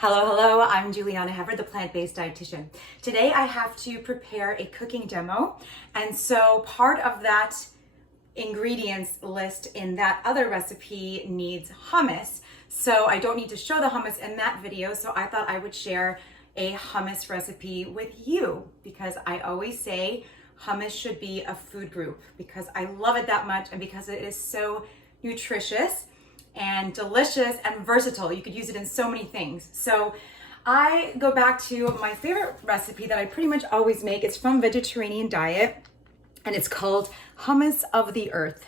Hello, I'm Juliana Hever, the plant-based dietitian. Today I have to prepare a cooking demo, and so part of that ingredients list in that other recipe needs hummus. So I don't need to show the hummus in that video, so I thought I would share a hummus recipe with you because I always say hummus should be a food group because I love it that much and because it is so nutritious and delicious and versatile. You could use it in so many things. So I go back to my favorite recipe that I pretty much always make. It's from Vegiterranean diet and it's called Hummus of the Earth.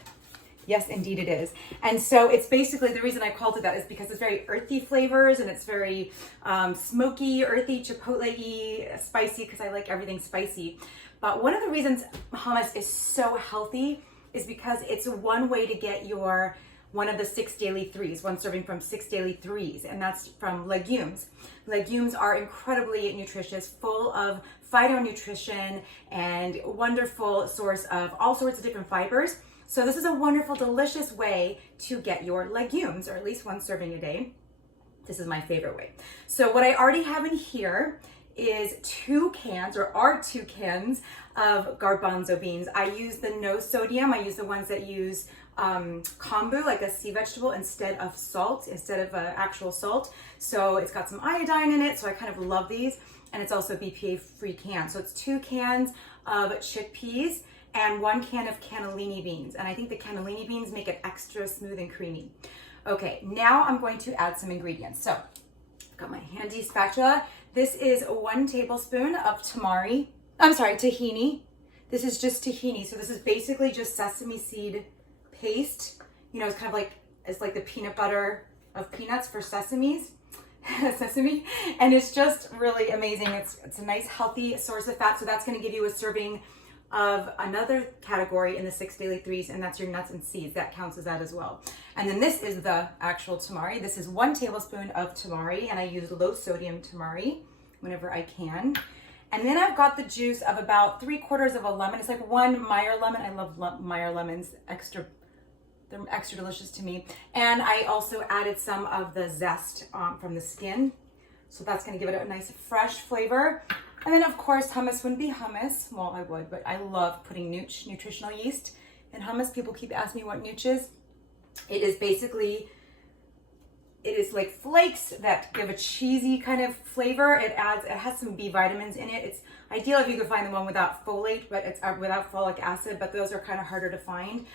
Yes, indeed it is. And so it's basically, the reason I called it that is because it's very earthy flavors and it's very smoky, earthy, chipotle-y, spicy, because I like everything spicy. But one of the reasons hummus is so healthy is because it's one way to get your one of the 6 daily threes, one serving from 6 daily threes, and that's from legumes. Legumes are incredibly nutritious, full of phytonutrition and wonderful source of all sorts of different fibers. So this is a wonderful, delicious way to get your legumes, or at least one serving a day. This is my favorite way. So what I already have in here is 2 cans of garbanzo beans. I use the no sodium. I use the ones that use kombu, like a sea vegetable, instead of salt, instead of actual salt. So it's got some iodine in it, so I kind of love these. And it's also BPA-free can. So it's 2 cans of chickpeas and 1 can of cannellini beans. And I think the cannellini beans make it extra smooth and creamy. Okay, now I'm going to add some ingredients. So I've got my handy spatula. This is 1 tablespoon of tahini. This is just tahini. So this is basically just sesame seed paste. You know, it's kind of like, it's like the peanut butter of peanuts for sesame. And it's just really amazing. It's a nice healthy source of fat. So that's going to give you a serving of another category in the 6 daily threes, and that's your nuts and seeds. That counts as that as well. And then this is the actual tamari. This is 1 tablespoon of tamari, and I use low sodium tamari whenever I can. And then I've got the juice of about 3/4 of a lemon. It's like 1 Meyer lemon. I love Meyer lemons. They're extra delicious to me. And I also added some of the zest from the skin. So that's going to give it a nice fresh flavor. And then of course hummus wouldn't be hummus. Well, I would, but I love putting nooch, nutritional yeast, in hummus. People keep asking me what nooch is. It is basically, it is like flakes that give a cheesy kind of flavor. It has some B vitamins in it. It's ideal if you could find the one without folate, but it's without folic acid, but those are kind of harder to find.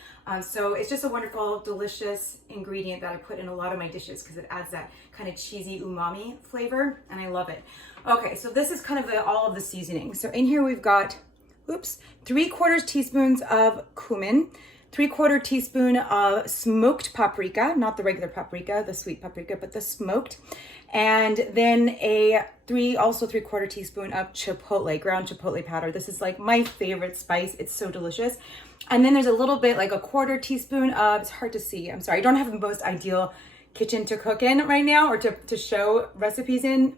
So it's just a wonderful, delicious ingredient that I put in a lot of my dishes because it adds that kind of cheesy umami flavor, and I love it. Okay, so this is kind of all of the seasoning. So in here we've got, 3/4 teaspoons of cumin, 3/4 teaspoon of smoked paprika, not the regular paprika, the sweet paprika, but the smoked. And then also 3/4 teaspoon of chipotle, ground chipotle powder. This is like my favorite spice. It's so delicious. And then there's a little bit, like 1/4 teaspoon of, it's hard to see, I'm sorry, I don't have the most ideal kitchen to cook in right now or to show recipes in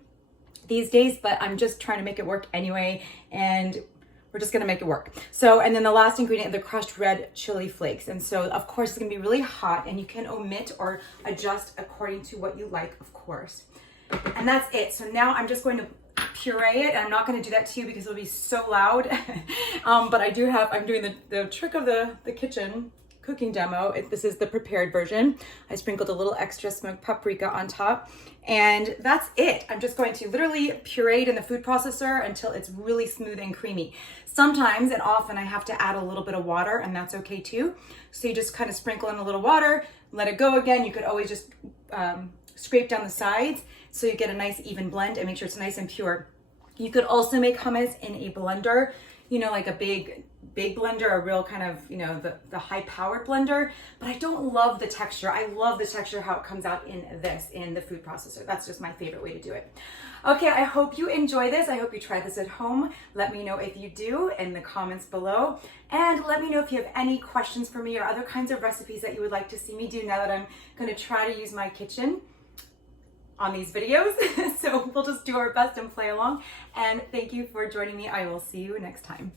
these days, but I'm just trying to make it work anyway, and we're just gonna make it work. So, and then the last ingredient, the crushed red chili flakes. And so of course it's gonna be really hot, and you can omit or adjust according to what you like, of course. And that's it. So now I'm just going to puree it, and I'm not gonna do that to you because it'll be so loud. But I'm doing the trick of the kitchen cooking demo. This is the prepared version. I sprinkled a little extra smoked paprika on top, and that's it. I'm just going to literally puree it in the food processor until it's really smooth and creamy. Sometimes and often I have to add a little bit of water, and that's okay too. So you just kind of sprinkle in a little water, let it go again. You could always just scrape down the sides so you get a nice even blend and make sure it's nice and pure. You could also make hummus in a blender, you know, like a big blender, a real kind of, you know, the high powered blender, but I don't love the texture. I love the texture how it comes out in the food processor. That's just my favorite way to do it. Okay, I hope you enjoy this. I hope you try this at home. Let me know if you do in the comments below, and let me know if you have any questions for me or other kinds of recipes that you would like to see me do now that I'm going to try to use my kitchen on these videos. So we'll just do our best and play along, and thank you for joining me. I will see you next time.